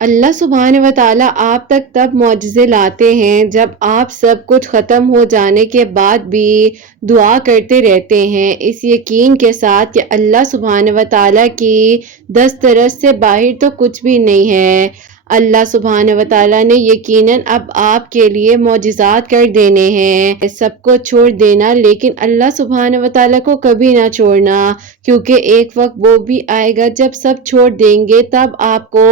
اللہ سبحانہ و تعالیٰ آپ تک تب معجزے لاتے ہیں جب آپ سب کچھ ختم ہو جانے کے بعد بھی دعا کرتے رہتے ہیں، اس یقین کے ساتھ کہ اللہ سبحانہ و تعالیٰ کی دسترس سے باہر تو کچھ بھی نہیں ہے۔ اللہ سبحانہ و تعالیٰ نے یقیناً اب آپ کے لیے معجزات کر دینے ہیں، سب کو چھوڑ دینا لیکن اللہ سبحانہ و تعالیٰ کو کبھی نہ چھوڑنا، کیونکہ ایک وقت وہ بھی آئے گا جب سب چھوڑ دیں گے، تب آپ کو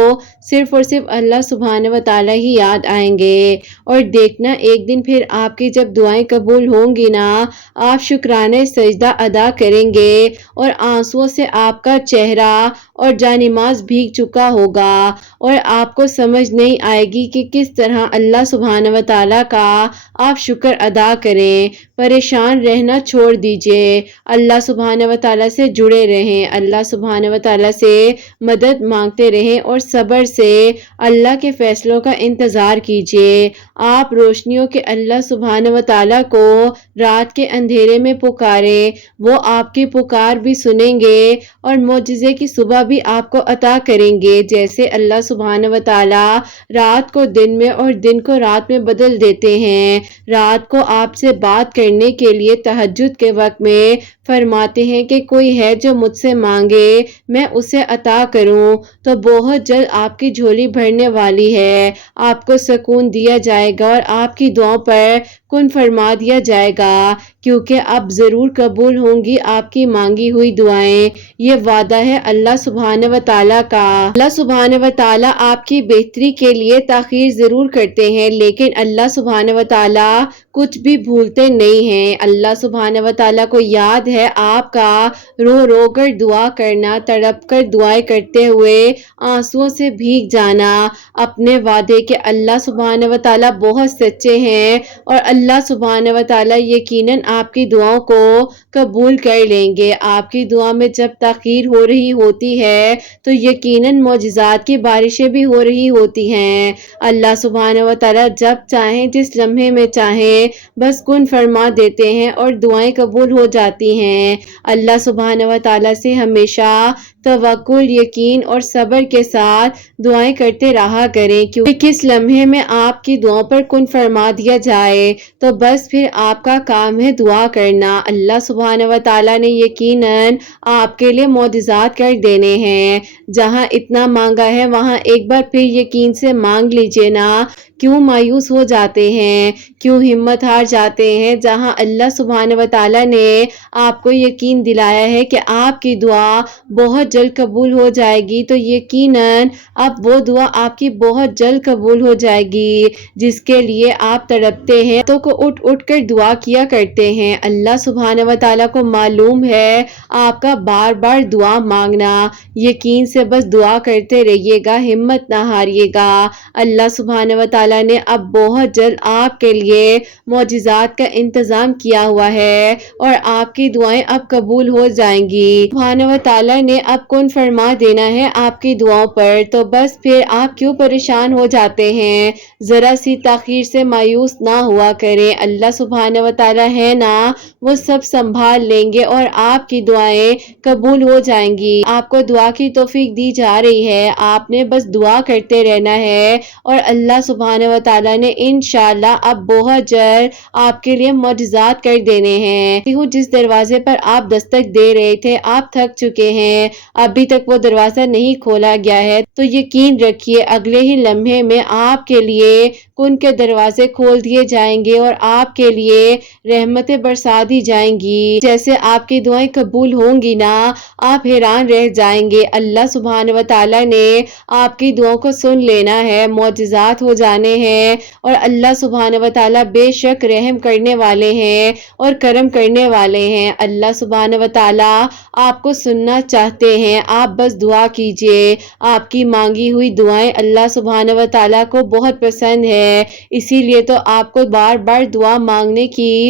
صرف اور صرف اللہ سبحانہ و تعالیٰ ہی یاد آئیں گے۔ اور دیکھنا ایک دن پھر آپ کی جب دعائیں قبول ہوں گی نا، آپ شکرانے سجدہ ادا کریں گے اور آنسوؤں سے آپ کا چہرہ اور جانماز بھیگ چکا ہوگا، اور آپ کو سمجھ نہیں آئے گی کہ کس طرح اللہ سبحانہ و تعالیٰ کا آپ شکر ادا کریں۔ پریشان رہنا چھوڑ دیجئے، اللہ سبحانہ و تعالیٰ سے جڑے رہیں، اللہ سبحانہ و تعالیٰ سے مدد مانگتے رہیں اور صبر سے اللہ کے فیصلوں کا انتظار کیجئے۔ آپ روشنیوں کے اللہ سبحانہ و تعالیٰ کو رات کے اندھیرے میں پکاریں، وہ آپ کی پکار بھی سنیں گے اور معجزے کی صبح بھی آپ کو عطا کریں گے، جیسے اللہ سبحانہ و تعالیٰ رات کو دن میں اور دن کو رات میں بدل دیتے ہیں۔ رات کو آپ سے بات کرنے کے لیے تہجد کے وقت میں فرماتے ہیں کہ کوئی ہے جو مجھ سے مانگے میں اسے عطا کروں، تو بہت جلد آپ کی جھولی بھرنے والی ہے، آپ کو سکون دیا جائے گا اور آپ کی دعاؤں پر کن فرما دیا جائے گا، کیونکہ اب ضرور قبول ہوں گی آپ کی مانگی ہوئی دعائیں۔ یہ وعدہ ہے اللہ سبحانہ و تعالیٰ کا۔ اللہ سبحانہ و تعالیٰ آپ کی بہتری کے لیے تاخیر ضرور کرتے ہیں، لیکن اللہ سبحانہ و تعالیٰ کچھ بھی بھولتے نہیں ہیں۔ اللہ سبحانہ و تعالیٰ کو یاد ہے آپ کا رو رو کر دعا کرنا، تڑپ کر دعائیں کرتے ہوئے آنسوؤں سے بھیگ جانا، اپنے وعدے کے اللہ سبحانہ و تعالیٰ بہت سچے ہیں اور اللہ سبحانہ و تعالیٰ یقیناً آپ کی دعاؤں کو قبول کر لیں گے۔ آپ کی دعا میں جب تاخیر ہو رہی ہوتی ہے تو یقیناً معجزات کی بارشیں بھی ہو رہی ہوتی ہیں۔ اللہ سبحانہ و تعالیٰ جب چاہیں، جس لمحے میں چاہیں، بس کن فرما دیتے ہیں اور دعائیں قبول ہو جاتی ہیں۔ اللہ سبحانہ و تعالیٰ سے ہمیشہ توکل، یقین اور صبر کے ساتھ دعائیں کرتے رہا کریں، کیونکہ کس لمحے میں آپ کی دعاؤں پر کن فرما دیا جائے تو بس پھر آپ کا کام ہے دعا کرنا۔ اللہ سبحانہ و تعالیٰ نے یقیناً آپ کے لیے معجزات کر دینے ہیں۔ جہاں اتنا مانگا ہے وہاں ایک بار پھر یقین سے مانگ لیجئے نا، کیوں مایوس ہو جاتے ہیں، کیوں ہمت ہار جاتے ہیں؟ جہاں اللہ سبحانہ و تعالیٰ نے آپ کو یقین دلایا ہے کہ آپ کی دعا بہت جلد قبول ہو جائے گی، تو یقیناً اب وہ دعا آپ کی بہت جلد قبول ہو جائے گی جس کے لیے آپ تڑپتے ہیں، تو کو اٹھ اٹھ کر دعا کیا کرتے ہیں۔ اللہ سبحانہ و تعالیٰ کو معلوم ہے آپ کا بار بار دعا مانگنا، یقین سے بس دعا کرتے رہیے گا، ہمت نہ ہاریے گا۔ اللہ سبحانہ و تعالیٰ نے اب بہت جلد آپ کے لیے معجزات کا انتظام کیا ہوا ہے اور آپ کی دعائیں اب قبول ہو جائیں گی۔ سبحانہ و تعالیٰ نے اب کن فرما دینا ہے آپ کی دعاؤں پر، تو بس پھر آپ کیوں پریشان ہو جاتے ہیں؟ ذرا سی تاخیر سے مایوس نہ ہوا کریں، اللہ سبحانہ و تعالیٰ ہے نا، وہ سب سنبھال لیں گے اور آپ کی دعائیں قبول ہو جائیں گی۔ آپ کو دعا کی توفیق دی جا رہی ہے، آپ نے بس دعا کرتے رہنا ہے اور اللہ سبحانہ و تعالیٰ نے انشاءاللہ اب بہت جلد آپ کے لیے معجزات کر دینے ہیں۔ جس دروازے پر آپ دستک دے رہے تھے، آپ تھک چکے ہیں، ابھی تک وہ دروازہ نہیں کھولا گیا ہے، تو یقین رکھیے اگلے ہی لمحے میں آپ کے لیے کن کے دروازے کھول دیے جائیں گے اور آپ کے لیے رحمتیں برسا دی جائیں گی۔ جیسے آپ کی دعائیں قبول ہوں گی نا، آپ حیران رہ جائیں گے۔ اللہ سبحانہ و تعالیٰ نے آپ کی دعاؤں کو سن لینا ہے، معجزات ہو جانے ہیں، اور اللہ سبحانہ و تعالیٰ بے شک رحم کرنے والے ہیں اور کرم کرنے والے ہیں۔ اللہ سبحانہ و تعالیٰ آپ کو سننا چاہتے ہیں، آپ بس دعا کیجئے۔ آپ کی مانگی ہوئی دعائیں اللہ سبحانہ و تعالیٰ کو بہت پسند ہے، اسی لیے تو آپ کو بار بار دعا مانگنے کی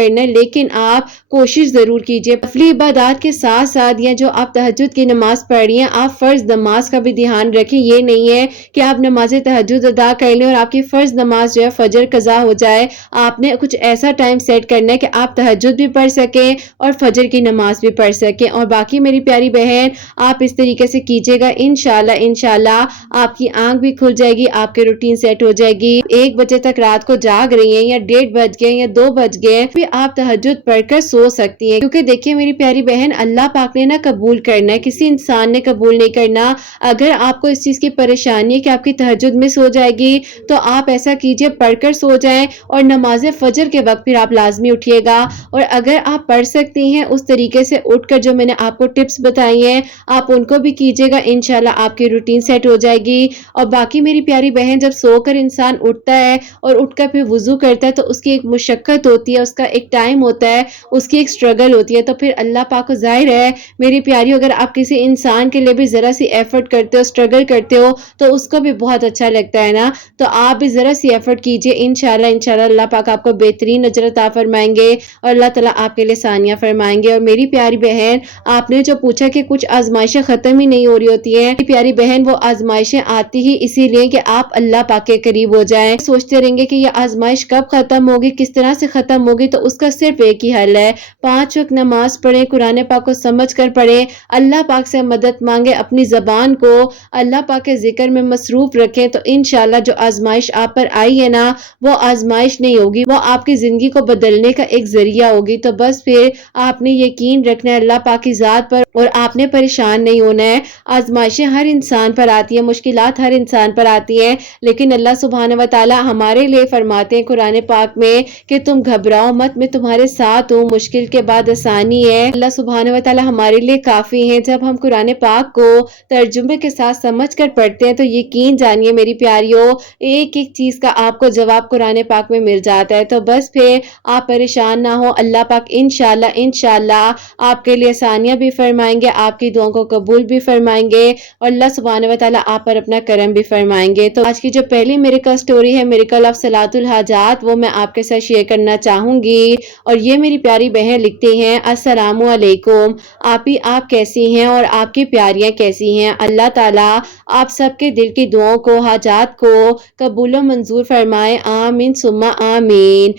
کرنا ہے، لیکن آپ کوشش ضرور کیجیے نفلی عبادات کے ساتھ ساتھ یا جو آپ تہجد کی نماز پڑھ رہی ہیں آپ فرض نماز کا بھی دھیان رکھیں۔ یہ نہیں ہے کہ آپ نماز تہجد ادا کر لیں اور آپ کی فرض نماز جو ہے فجر قضا ہو جائے۔ آپ نے کچھ ایسا ٹائم سیٹ کرنا ہے کہ آپ تہجد بھی پڑھ سکیں اور فجر کی نماز بھی پڑھ سکیں۔ اور باقی میری پیاری بہن آپ اس طریقے سے کیجیے گا، انشاءاللہ آپ کی آنکھ بھی کھل جائے گی، آپ کے روٹین سیٹ ہو جائے گی۔ 1 بجے تک رات کو جاگ رہی ہیں یا 1:30 بج گئے یا 2 بج گئے پھر آپ تہجد پڑھ کر سو سکتی ہیں، کیونکہ دیکھیے میری پیاری بہن اللہ پاک نے قبول کرنا ہے، کسی انسان نے قبول نہیں کرنا۔ اگر آپ کو اس چیز کی پریشانی ہے کہ آپ کی تہجد مس ہو جائے گی تو آپ ایسا کیجیے پڑھ کر سو جائیں اور نماز فجر کے وقت پھر آپ لازمی اٹھیے گا۔ اور اگر آپ پڑھ سکتی ہیں اس طریقے سے اٹھ کر جو میں نے آپ کو ٹپس بتائی ہیں آپ ان کو بھی کیجیے گا، انشاءاللہ آپ کی روٹین سیٹ ہو جائے گی۔ اور باقی میری پیاری بہن جب سو کر انسان اٹھتا ہے اور اٹھ کر پھر وضو کرتا ہے تو اس کی ایک مشقت ہوتی ہے، اس کا ایک ٹائم ہوتا ہے، اس کی ایک سٹرگل ہوتی ہے، تو پھر اللہ پاک کو ظاہر ہے میری پیاری اگر آپ کسی انسان کے لیے بھی ذرا سی ایفرٹ کرتے ہو، سٹرگل کرتے ہو تو اس کو بھی بہت اچھا لگتا ہے نا، تو آپ بھی ذرا سی ایفرٹ کیجئے، انشاءاللہ اللہ پاک آپ کو بہترین اجر عطا فرمائیں گے اور اللہ تعالیٰ آپ کے لیے ثانیہ فرمائیں گے۔ اور میری پیاری بہن آپ نے جو پوچھا کہ کچھ آزمائشیں ختم ہی نہیں ہو رہی ہوتی ہیں، میری پیاری بہن وہ آزمائشیں آتی ہی اسی لیے کہ آپ اللہ پاک کے قریب ہو جائیں۔ سوچتے رہیں گے کہ یہ آزمائش کب ختم ہوگی، کس طرح سے ختم ہوگی، تو اس کا صرف ایک ہی حل ہے، 5 وقت نماز پڑھیں، قرآن پاک کو سمجھ کر پڑھیں، اللہ پاک سے مدد مانگیں، اپنی زبان کو اللہ پاک کے ذکر میں مصروف رکھیں، تو انشاءاللہ جو آزمائش آپ پر آئی ہے نا وہ آزمائش نہیں ہوگی، وہ آپ کی زندگی کو بدلنے کا ایک ذریعہ ہوگی۔ تو بس پھر آپ نے یقین رکھنا ہے اللہ پاک کی ذات پر اور آپ نے پریشان نہیں ہونا ہے۔ آزمائشیں ہر انسان پر آتی ہیں، مشکلات ہر انسان پر آتی ہیں، لیکن اللہ سبحانہ و تعالی ہمارے لیے فرماتے ہیں قرآن پاک میں کہ تم گھبراؤ مت، میں تمہارے ساتھ ہوں، مشکل کے بعد آسانی ہے۔ اللہ سبحانہ و تعالی ہمارے لیے کافی ہیں۔ جب ہم قرآن پاک کو ترجمے کے ساتھ سمجھ کر پڑھتے ہیں تو یقین جانیے میری پیاریوں ایک ایک چیز کا آپ کو جواب قرآن پاک میں مل جاتا ہے۔ تو بس پھر آپ پریشان نہ ہو، اللہ پاک انشاءاللہ آپ کے لیے آسانیاں بھی فرمائیں گے، آپ کی دعاؤں کو قبول بھی فرمائیں گے اور اللہ سبحانہ و تعالی آپ پر اپنا کرم بھی فرمائیں گے۔ تو آج کی جو پہلی میریکل سٹوری ہے، میریکل آف صلاۃ الحاجات، وہ میں آپ کے ساتھ شیئر کرنا چاہوں گی اور یہ میری پیاری بہن لکھتی ہیں، السلام علیکم آپ کیسی ہیں اور آپ کی پیاریاں کیسی ہیں؟ اللہ تعالیٰ آپ سب کے دل کی دعاؤں کو، حاجات کو قبول و منظور فرمائے، آمین ثم آمین۔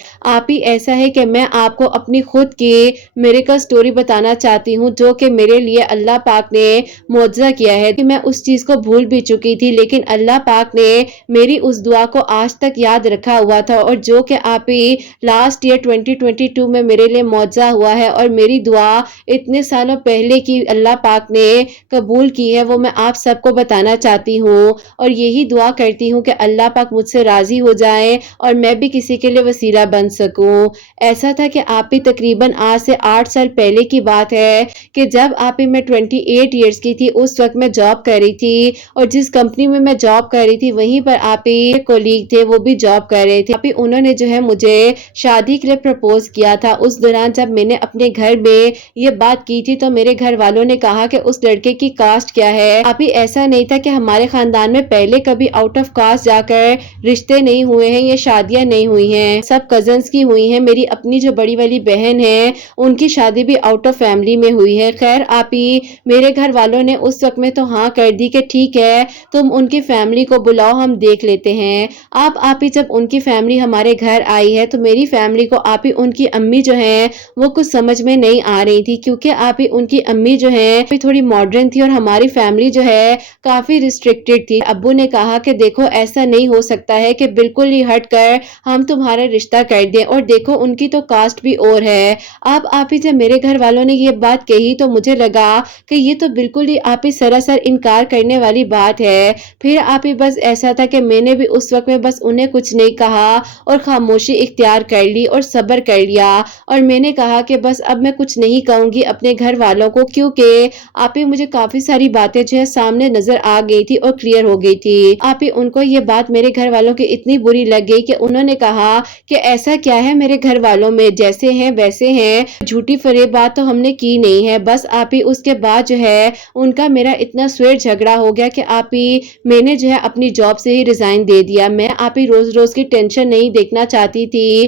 ایسا ہے کہ میں آپ کو اپنی خود کی میریکل سٹوری بتانا چاہتی ہوں جو کہ میرے لیے اللہ پاک نے معجزہ کیا ہے کہ میں اس چیز کو بھول بھی چکی تھی، لیکن اللہ پاک نے میری اس دعا کو آج تک یاد رکھا ہوا تھا، اور جو کہ لاسٹ ایئر 2022 میں میرے لیے معجزہ ہوا ہے اور میری دعا اتنے سالوں پہلے کی اللہ پاک نے قبول کی ہے، وہ میں آپ سب کو بتانا چاہتی ہوں اور یہی دعا کرتی ہوں کہ اللہ پاک مجھ سے راضی ہو جائے اور میں بھی کسی کے لیے وسیلہ بن سکوں۔ ایسا تھا کہ تقریباً آج سے 8 سال پہلے کی بات ہے کہ جب میں 28 ایئرز کی تھی، اس وقت میں جاب کر رہی تھی اور جس کمپنی میں میں جاب کر رہی تھی وہیں پر کولیگ تھے، وہ بھی جاب کر رہے تھے۔ انہوں نے جو ہے مجھے شادی کے لیے پرپوز کیا تھا۔ اس دوران جب میں نے اپنے گھر میں یہ بات کی تھی تو میرے گھر والوں نے کہا کہ اس لڑکے کی کاسٹ کیا ہے؟ ایسا نہیں تھا کہ ہمارے خاندان میں پہلے کبھی آؤٹ آف کاسٹ جا کر رشتے نہیں ہوئے ہیں یا شادیاں نہیں ہوئی ہیں، سب کزنز کی ہوئی ہیں۔ میری اپنی جو بڑی والی بہن ہے ان کی شادی بھی آؤٹ آف فیملی میں ہوئی ہے۔ خیر میرے گھر والوں نے اس وقت میں تو ہاں کر دی کہ ٹھیک ہے تم ان کی فیملی کو بلاؤ، ہم دیکھ لیتے ہیں۔ جب ان کی فیملی ہمارے گھر آئی ہے تو میری فیملی کو ان کی امی جو ہیں وہ کچھ سمجھ میں نہیں آ رہی تھی، کیونکہ ان کی امی جو ہیں تھوڑی ماڈرن تھی اور ہماری فیملی جو ہے کافی ریسٹرکٹڈ تھی۔ ابو نے کہا کہ دیکھو ایسا نہیں ہو سکتا ہے کہ بالکل ہی ہٹ کر ہم تمہارا رشتہ کر دیں، اور دیکھو ان کی تو کاسٹ بھی اور ہے۔ جب میرے گھر والوں نے یہ بات کہی تو مجھے لگا کہ یہ تو بالکل ہی سراسر انکار کرنے والی بات ہے۔ پھر بس ایسا تھا کہ میں نے بھی اس وقت میں بس انہیں کچھ نہیں کہا اور خاموشی اختیار کر لی اور صبر کر لیا، اور میں نے کہا کہ بس اب میں کچھ نہیں کہوں گی اپنے گھر والوں کو، کیونکہ مجھے کافی ساری باتیں جو ہے سامنے نظر آ گئی تھی اور کلیئر ہو گئی تھی۔ ان کو یہ بات میرے گھر والوں کی اتنی بری لگ گئی کہ انہوں نے کہا کہ ایسا کیا ہے میرے گھر والوں میں، جیسے ہیں ویسے ہیں، جھوٹی فریب بات تو ہم نے کی نہیں ہے۔ بس اس کے بعد جو ہے ان کا میرا اتنا سویر جھگڑا ہو گیا کہ میں نے جو ہے اپنی جاب سے ہی ریزائن دے دیا۔ میں روز روز کی ٹینشن نہیں دیکھنا چاہتی تھی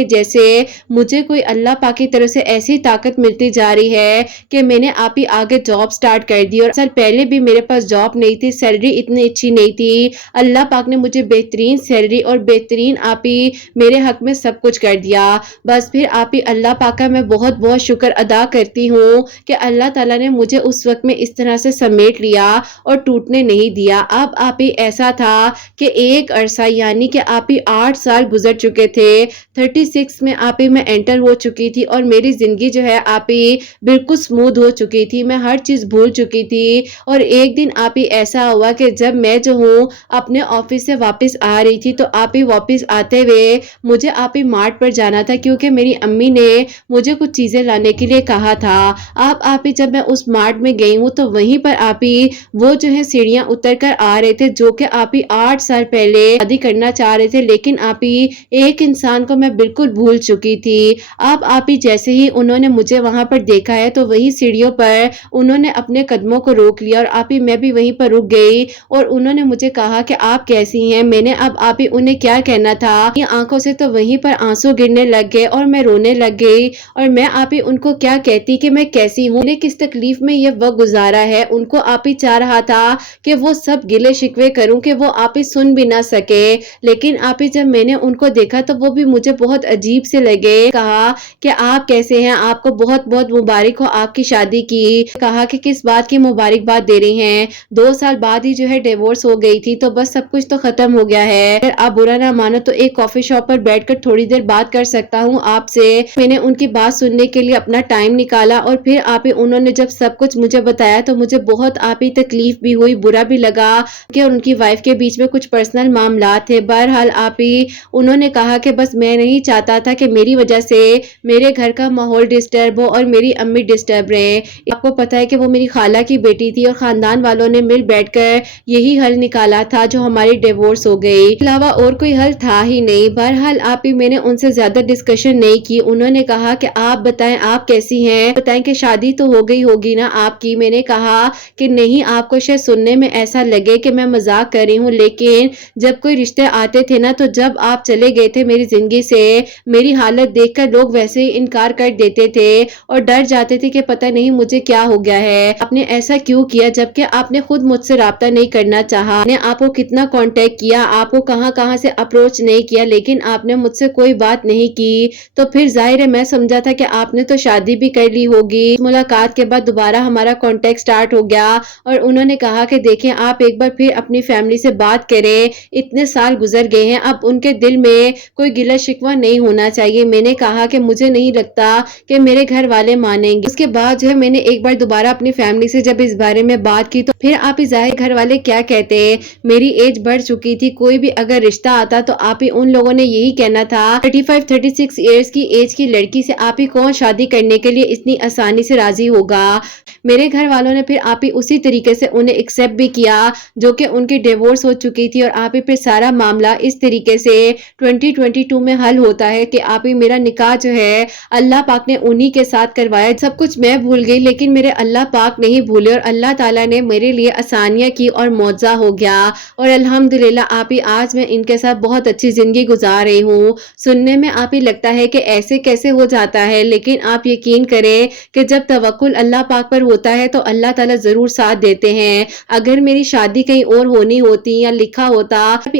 کہ جیسے مجھے کوئی اللہ پاک کی طرف سے ایسی طاقت ملتی جا رہی ہے کہ میں نے آپ ہی آگے جاب سٹارٹ کر دی، اور اصل پہلے بھی میرے پاس جاب نہیں تھی، سیلری اتنی اچھی نہیں تھی، اللہ پاک نے مجھے بہترین سیلری اور بہترین آپ ہی میرے حق میں سب کچھ کر دیا۔ بس پھر آپ ہی اللہ پاک کا میں بہت بہت شکر ادا کرتی ہوں کہ اللہ تعالیٰ نے مجھے اس وقت میں اس طرح سے سمیٹ لیا اور ٹوٹنے نہیں دیا۔ اب آپ ہی ایسا تھا کہ ایک عرصہ یعنی کہ آپ ہی 8 سال گزر چکے تھے، 36 میں آپ ہی میں انٹر ہو چکی تھی، اور میری زندگی جو ہے آپ ہی بالکل سموتھ ہو چکی تھی، میں ہر چیز بھول چکی تھی۔ اور ایک دن آپ ہی ایسا ہوا کہ جب میں جو ہوں اپنے آفس سے واپس آ رہی تھی، تو آپ ہی واپس آتے ہوئے مجھے آپ ہی مارٹ پر جانا تھا، کیونکہ میری امی نے مجھے کچھ چیزیں لانے کے لیے کہا تھا۔ اب آپ ہی جب میں اس مارٹ میں گئی ہوں تو وہیں پر آپ ہی وہ جو ہے سیڑھیاں اتر کر آ رہے تھے، جو کہ آپ ہی 8 سال پہلے شادی کرنا چاہ رہے تھے، لیکن آپ ہی ایک انسان کو میں بالکل بھول چکی تھی۔ اب آپ ہی جیسے ہی انہوں نے مجھے وہاں پر دیکھا ہے تو وہی سیڑھیوں پر انہوں نے اپنے قدموں کو روک لیا، اور آپ ہی میں بھی وہیں پر رک گئی، اور انہوں نے مجھے کہا کہ آپ کیسی ہیں؟ میں نے اب آپ ہی انہیں کیا کہنا تھا، یہ آنکھوں سے تو وہیں پر آنسو گرنے لگ گئے اور میں رونے لگ گئی، اور میں آپ ہی ان کو کیا کہتی کہ میں کیسی ہوں، انہیں کس تکلیف میں یہ وقت گزارا ہے۔ ان کو آپ ہی چاہ رہا تھا کہ وہ سب گلے شکوے کروں کہ وہ آپ ہی سن بھی نہ سکے، لیکن آپ ہی جب میں نے ان کو دیکھا تو وہ بھی مجھے بہت عجیب سے لگے۔ کہا کہ آپ کیسے ہیں، آپ کو بہت بہت مبارک ہو آپ کی شادی کی۔ کہا کہ کس بات کی مبارکباد دے رہی ہیں، 2 سال بعد ہی جو ہے ڈیورس ہو گئی تھی، تو بس سب کچھ تو ختم ہو گیا ہے، اگر آپ برا نہ مانو تو ایک کافی شاپ پر بیٹھ کر تھوڑی دیر بات کر سکتا ہوں آپ سے۔ میں نے ان کی بات سننے کے لیے اپنا ٹائم نکالا، اور پھر آپ ہی انہوں نے جب سب کچھ مجھے بتایا تو مجھے بہت آپ ہی تکلیف بھی ہوئی، برا بھی لگا کہ ان کی وائف کے بیچ میں کچھ پرسنل معاملات تھے۔ بہرحال آپ ہی انہوں نے کہا کہ بس میں نہیں چاہتا تھا کہ میری وجہ سے میرے گھر کا ماحول ڈسٹرب ہو اور میری امی ڈسٹرب رہے۔ آپ کو پتا ہے کہ وہ میری خالہ کی بیٹی تھی، اور خاندان والوں نے مل بیٹھ کر یہی حل نکالا تھا جو ہماری ڈیورس ہو گئی، علاوہ اور کوئی حل تھا ہی نہیں۔ بہرحال آپ ہی میں نے ان سے زیادہ ڈسکشن نہیں کی، انہوں نے کہا کہ آپ بتائیں آپ کیسی ہیں، بتائیں کہ شادی تو ہو گئی ہوگی نا آپ کی۔ میں نے کہا کہ نہیں، آپ کو شاید سننے میں ایسا لگے کہ میں مذاق کر رہی ہوں، لیکن جب کوئی رشتے آتے تھے نا، تو جب آپ چلے گئے تھے میری زندگی سے، میری حالت دیکھ کر لوگ ویسے ہی انکار کر دیتے تھے اور ڈر جاتے تھے کہ پتہ نہیں مجھے کیا ہو گیا ہے، آپ نے ایسا کیوں کیا، جبکہ آپ نے خود مجھ سے رابطہ نہیں کرنا چاہا، میں نے آپ کو کتنا کانٹیکٹ کیا، آپ کو کہاں کہاں سے اپروچ نہیں کیا، لیکن آپ نے مجھ سے کوئی بات نہیں کی، تو پھر ظاہر ہے میں سمجھا تھا کہ آپ نے تو شادی بھی کر لی ہوگی۔ ملاقات کے بعد دوبارہ ہمارا کانٹیکٹ سٹارٹ ہو گیا، اور انہوں نے کہا کہ دیکھیں آپ ایک بار پھر اپنی فیملی سے بات کریں، اتنے سال گزر گئے ہیں، اب ان کے دل میں کوئی گلہ شکوہ نہیں ہونا چاہیے۔ میں نے کہا کہ مجھے نہیں لگتا کہ میرے گھر والے مانیں گے۔ اس کے بعد جو ہے میں نے ایک بار دوبارہ اپنی فیملی سے جب اس بارے میں بات کی، تو پھر آپ ہی ظاہر گھر والے کیا کہتے ہیں، میری ایج بڑھ چکی تھی، کوئی بھی اگر رشتہ آتا تو آپ ہی ان لوگوں نے یہی کہنا تھا 35-36 ایئرز کی ایج کی لڑکی سے آپ ہی کون شادی کرنے کے لیے اتنی آسانی سے راضی ہوگا۔ میرے گھر والوں نے پھر آپ ہی اسی طریقے سے انہیں ایکسیپٹ بھی کیا، جو کہ ان کی ڈیورس ہو چکی تھی، اور آپ ہی پھر سارا معاملہ اس طریقے سے 2022 میں حل ہوتا ہے کہ آپ ہی میرا نکاح جو ہے اللہ پاک نے انہی کے ساتھ کروایا۔ سب کچھ میں بھول گئی، لیکن میرے اللہ پاک نہیں بھولے، اور اللہ تعالیٰ نے میرے لیے آسانیاں کی اور معجزہ ہو گیا، اور الحمدللہ آپ ہی آج میں ان کے ساتھ بہت اچھی زندگی گزار رہی ہوں۔ سننے میں آپ ہی لگتا ہے کہ ایسے کیسے ہو جاتا ہے، لیکن آپ یقین کریں کہ جب توکل اللہ پاک پر ہوتا ہے تو اللہ تعالیٰ ضرور ساتھ دیتے ہیں۔ اگر میری شادی کہیں اور ہونی ہوتی یا لکھا ہوتا،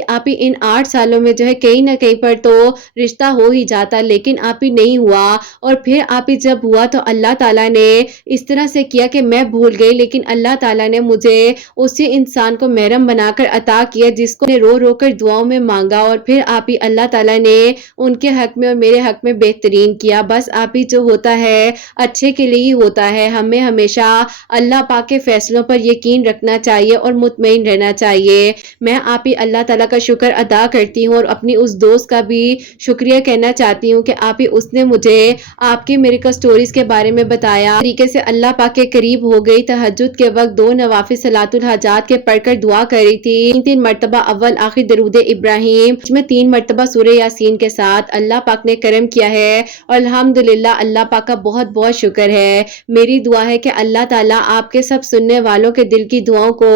آپ ہی ان 8 سالوں میں جو ہے کہیں نہ کہیں پر تو رشتہ ہو ہی جاتا، لیکن آپ ہی نہیں ہوا، اور پھر آپ ہی جب ہوا تو اللہ تعالیٰ نے اس طرح سے کیا کہ میں بھول گئی، لیکن اللہ تعالیٰ نے مجھے اسی انسان کو محرم بنا کر عطا کیا جس کو میں رو رو کر دعاؤں میں مانگا، اور پھر آپ ہی اللہ تعالیٰ نے ان کے حق میں اور میرے حق میں بہترین کیا۔ بس آپ ہی جو ہوتا ہے اچھے کے لیے ہی ہوتا ہے، ہمیں ہمیشہ اللہ پاک کے فیصلوں پر یقین رکھنا چاہیے اور مطمئن رہنا چاہیے۔ میں آپ ہی اللہ تعالیٰ کا شکر ادا کرتی ہوں، اور اپنی اس دوست کا بھی شکریہ کہنا چاہتی ہوں کہ آپ ہی اس نے مجھے آپ کی میریکل سٹوریز کے بارے میں بتایا، طریقے سے اللہ پاک کے قریب ہو گئی۔ تہجد کے وقت 2 نوافل صلاۃ الحاجات کے پڑھ کر دعا کر رہی تھی، 3 مرتبہ اول آخر درود ابراہیم، اس میں 3 مرتبہ سورہ یاسین کے ساتھ۔ اللہ پاک نے کرم کیا ہے، اور الحمدللہ اللہ پاک کا بہت بہت شکر ہے۔ میری دعا ہے کہ اللہ تعالیٰ آپ کے سب سننے والوں کے دل کی دعاؤں کو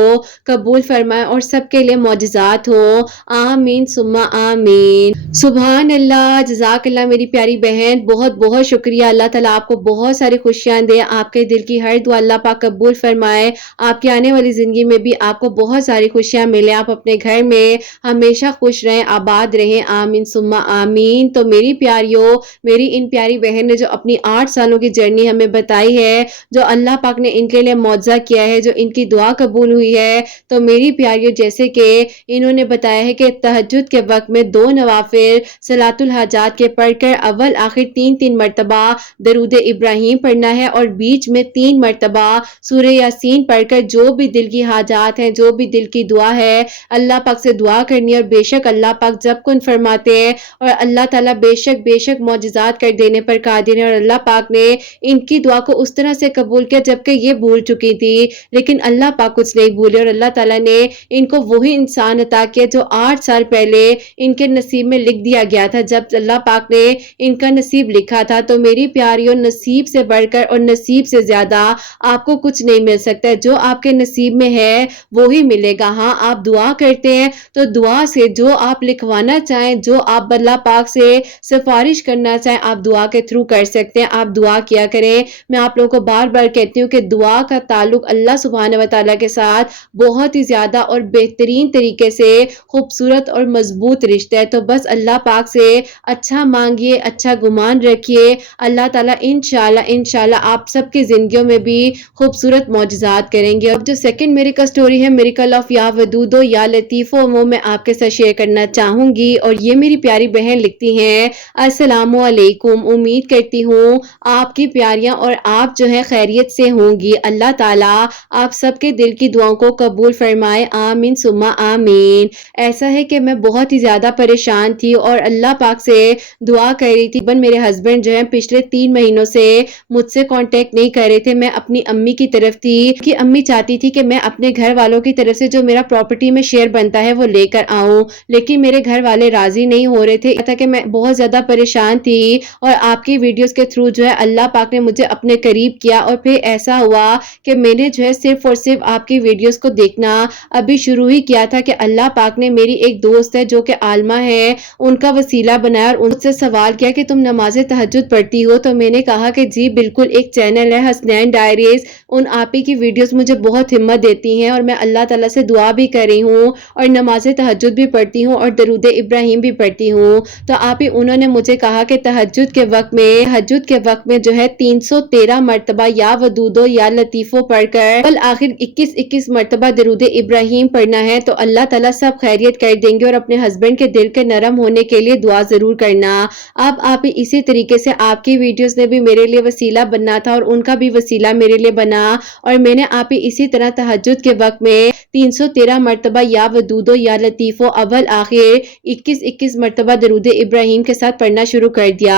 قبول فرمائے اور سب کے لیے معجزات ہو، آمین ثم آمین۔ سبحان اللہ اللہ جزاک اللہ میری پیاری بہن، بہت بہت شکریہ۔ اللہ تعالیٰ آپ کو بہت ساری خوشیاں دے، آپ کے دل کی ہر دعا اللہ پاک قبول فرمائے، آپ کی آنے والی زندگی میں بھی آپ کو بہت ساری خوشیاں ملیں، آپ اپنے گھر میں ہمیشہ خوش رہیں، آباد رہیں، آمین ثم آمین۔ تو میری پیاریوں، میری ان پیاری بہن نے جو اپنی 8 سالوں کی جرنی ہمیں بتائی ہے، جو اللہ پاک نے ان کے لیے معجزہ کیا ہے، جو ان کی دعا قبول ہوئی ہے، تو میری پیاریوں جیسے کہ انہوں نے بتایا ہے کہ تہجد کے وقت میں 2 نوافل صلاۃ الحاجات کے پڑھ کر اول آخر 3 مرتبہ درود ابراہیم پڑھنا ہے، اور بیچ میں 3 مرتبہ سورہ یاسین پڑھ کر جو بھی دل کی حاجات ہیں، جو بھی دل کی دعا ہے، اللہ پاک سے دعا کرنی ہے۔ اور بے شک اللہ پاک جب کن فرماتے ہیں، اور اللہ تعالیٰ بے شک معجزات کر دینے پر قادر ہے، اور اللہ پاک نے ان کی دعا کو اس طرح سے قبول کیا جبکہ یہ بھول چکی تھی، لیکن اللہ پاک کچھ نہیں بھولے، اور اللہ تعالیٰ نے ان کو وہی انسان عطا کیا جو 8 سال پہلے ان کے نصیب میں لکھ دیا گیا تھا، جب اللہ پاک نے ان کا نصیب لکھا تھا۔ تو میری پیاریوں، نصیب سے بڑھ کر اور نصیب سے زیادہ آپ کو کچھ نہیں مل سکتا ہے، جو آپ کے نصیب میں ہے وہی ملے گا۔ ہاں، آپ دعا کرتے ہیں تو دعا سے جو آپ لکھوانا چاہیں، جو آپ اللہ پاک سے سفارش کرنا چاہیں، آپ دعا کے تھرو کر سکتے ہیں، آپ دعا کیا کریں۔ میں آپ لوگوں کو بار بار کہتی ہوں کہ دعا کا تعلق اللہ سبحانہ و تعالیٰ کے ساتھ بہت ہی زیادہ اور بہترین طریقے سے خوبصورت اور مضبوط رشتہ ہے۔ تو بس اللہ پاک سے اچھا مانگیے، اچھا گمان رکھیے، اللہ تعالیٰ انشاءاللہ آپ سب کی زندگیوں میں بھی خوبصورت معجزات کریں گے۔ اب جو سیکنڈ میریکل سٹوری ہے، میریکل آف یا ودود یا لطیف، وہ میں آپ کے ساتھ شیئر کرنا چاہوں گی، اور یہ میری پیاری بہن لکھتی ہیں، السلام علیکم، امید کرتی ہوں آپ کی پیاریاں اور آپ جو ہے خیریت سے ہوں گی۔ اللہ تعالیٰ آپ سب کے دل کی دعاؤں کو قبول فرمائے، آمین ثم آمین۔ ایسا ہے کہ میں بہت ہی زیادہ پریشان تھی اور اللہ پاک سے دعا کر رہی تھی، میرے ہسبینڈ جو ہیں پچھلے 3 مہینوں سے مجھ سے کانٹیکٹ نہیں کر رہے تھے۔ میں اپنی امی کی طرف تھی کہ امی چاہتی تھی کہ میں اپنے گھر والوں کی طرف سے جو میرا پراپرٹی میں شیئر بنتا ہے وہ لے کر آؤں، لیکن میرے گھر والے راضی نہیں ہو رہے تھے، تھا کہ میں بہت زیادہ پریشان تھی، اور آپ کی ویڈیوز کے تھرو جو ہے اللہ پاک نے مجھے اپنے قریب کیا، اور پھر ایسا ہوا کہ میں نے جو ہے صرف اور صرف آپ کی ویڈیوز کو دیکھنا ابھی شروع ہی کیا تھا کہ اللہ پاک نے میری ایک دوست ہے جو کہ عالمہ ہے، ان کا وسیلہ بنایا، اور ان سے سوال کیا کہ تم نماز تہجد پڑھتی ہو؟ تو میں نے کہا کہ جی بالکل، ایک چینل ہے حسنین ڈائریز، ان آپ ہی کی ویڈیوز مجھے بہت ہمت دیتی ہیں، اور میں اللہ تعالیٰ سے دعا بھی کر رہی ہوں، اور نماز تہجد بھی پڑھتی ہوں، اور درود ابراہیم بھی پڑھتی ہوں۔ تو آپ ہی انہوں نے مجھے کہا کہ تہجد کے وقت میں جو ہے 313 مرتبہ یا ودود یا لطیفو پڑھ کر بل آخر 21 مرتبہ درود ابراہیم پڑھنا ہے، تو اللہ تعالیٰ سب خیریت کر دیں گے، اور اپنے ہسبینڈ کے دل کے نرم ہونے کے لیے دعا ضرور کرنا۔ اب آپ اسی طریقے سے آپ کی ویڈیوز نے بھی میرے لیے وسیلہ بننا تھا، اور ان کا بھی وسیلہ میرے لیے بنا، اور میں نے آپ اسی طرح تہجد کے وقت میں 313 مرتبہ یا ودود یا لطیفو اول آخر 21 مرتبہ درود ابراہیم کے ساتھ پڑھنا شروع کر دیا۔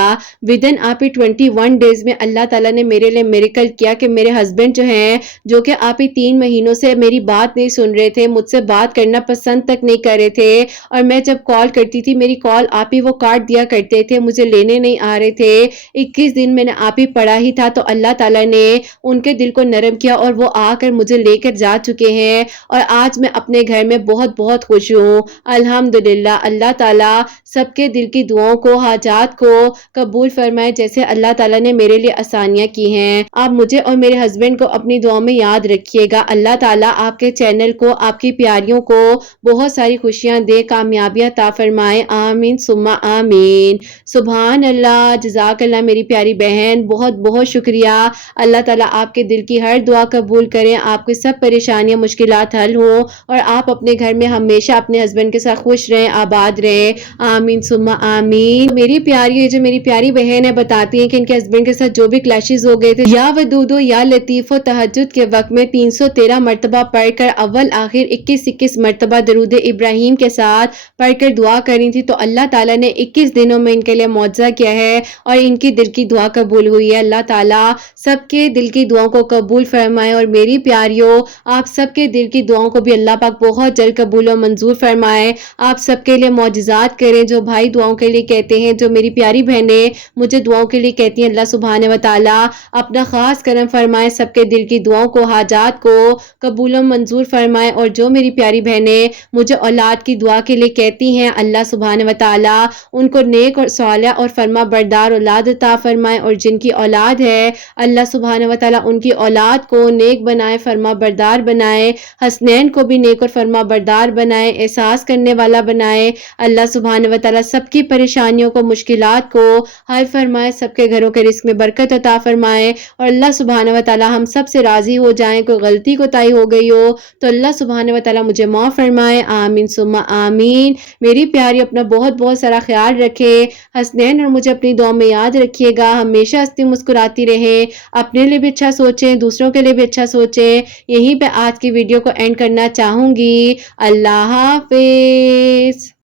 ودن آپ 21 ڈیز میں اللہ تعالیٰ نے میرے لیے میریکل کیا کہ میرے ہسبینڈ جو ہیں، جو کہ آپ 3 مہینوں سے میری بات نہیں سن رہے تھے، مجھ سے بات کرنا پسند تک نہیں کر رہے تھے، اور میں جب کال کرتی تھی میری کال آپ ہی وہ کاٹ دیا کرتے تھے، مجھے لینے نہیں آ رہے تھے۔ 21 دن میں نے آپ ہی پڑھا ہی تھا، تو اللہ تعالیٰ نے ان کے دل کو نرم کیا، اور وہ آ کر مجھے لے کر جا چکے ہیں، اور آج میں اپنے گھر میں بہت خوش ہوں، الحمدللہ۔ اللہ تعالیٰ سب کے دل کی دعاؤں کو، حاجات کو قبول فرمائے، جیسے اللہ تعالیٰ نے میرے لیے آسانیاں کی ہیں۔ آپ مجھے اور میرے ہسبینڈ کو اپنی دعاؤں میں یاد رکھیے گا۔ اللہ تعالیٰ آپ کے چینل کو، آپ کی پیاریوں کو بہت ساری خوشیاں دے، کامیابیاں عطا فرمائے، آمین ثم آمین۔ سبحان اللہ، جزاک اللہ میری پیاری بہن، بہت شکریہ۔ اللہ تعالیٰ آپ کے دل کی ہر دعا قبول کریں، آپ کی سب پریشانیاں، مشکلات حل ہوں، اور آپ اپنے گھر میں ہمیشہ اپنے ہسبینڈ کے ساتھ خوش رہیں، آباد رہیں، آمین ثم آمین۔ میری پیاری، جو میری پیاری بہن ہے، بتاتی ہیں کہ ان کے ہسبینڈ کے ساتھ جو بھی کلیشز ہو گئے تھے، یا ودود یا لطیف و تہجد کے وقت میں 313 مرتبہ پڑھ کر اول آخر 21 مرتبہ درود ابراہیم کے ساتھ پڑھ کر دعا کریں تھی، تو اللہ تعالیٰ نے 21 دنوں میں ان کے لیے معجزہ کیا ہے، اور ان کی دل کی دعا قبول ہوئی ہے۔ اللہ تعالیٰ سب کے دل کی دعاؤں کو قبول فرمائے، اور میری پیاریوں، آپ سب کے دل کی دعاؤں کو بھی اللہ پاک بہت جلد قبول و منظور فرمائے۔ آپ سب کے لیے معجزات کریں، جو بھائی دعاؤں کے لیے کہتے ہیں، جو میری پیاری بہنیں مجھے دعاؤں کے لیے کہتی ہیں، اللہ سبحانہ و تعالیٰ اپنا خاص کرم فرمائے، سب کے دل کی دعاؤں کو، حاجات کو قبول و منظور فرمائے۔ اور جو میری پیاری بہنیں مجھے اولاد کی دعا کے لیے کہتی ہیں، اللہ سبحانہ و تعالیٰ ان کو نیک اور صالح اور فرما بردار اولاد عطا فرمائے، اور جن کی اولاد ہے اللہ سبحانہ وتعالی ان کی اولاد کو نیک بنائے، فرما بردار بنائے، حسنین کو بھی نیک اور فرما بردار بنائے، احساس کرنے والا بنائے۔ اللہ سبحانہ وتعالی سب کی پریشانیوں کو، مشکلات کو حل فرمائے، سب کے گھروں کے رزق میں برکت عطا فرمائے، اور اللہ سبحانہ وتعالی ہم سب سے راضی ہو جائیں۔ کوئی غلطی کوتاہی ہو گئی ہو تو اللہ سبحانہ وتعالی مجھے معاف فرمائے، آمین ثم آمین۔ میری پیاری اپنا بہت بہت سارا خیال رکھے، حسنین اور مجھے اپنی دعا میں یاد رکھیے گا، ہمیشہ ہنستی مسکراتی رہیں، اپنے لیے بھی اچھا سوچیں، دوسروں کے لیے بھی اچھا سوچیں۔ یہیں پہ آج کی ویڈیو کو اینڈ کرنا چاہوں گی۔ اللہ حافظ۔